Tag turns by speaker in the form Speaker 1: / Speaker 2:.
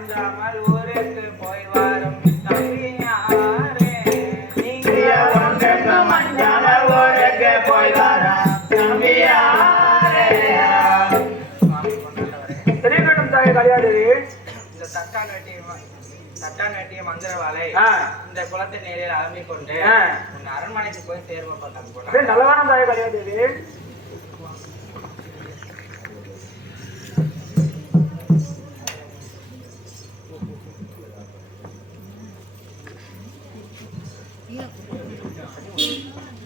Speaker 1: தம்பி ஓத்துல மாவு நிற்கிறாங்க
Speaker 2: தெரியட்டும் தாய் கிடையாது
Speaker 3: இந்த தட்டாநட்டிய தட்டாநட்டிய மந்திரவாளை
Speaker 2: ஆ.
Speaker 3: இந்த குளத்தை நேரில் அலம்பிக் கொண்டு
Speaker 2: ஆ.
Speaker 3: உன் அரண்மனைக்கு போய் சேர்வப்பட்டாங்க போல.
Speaker 2: அப்படியே நல்லவான தாய் கிடையாது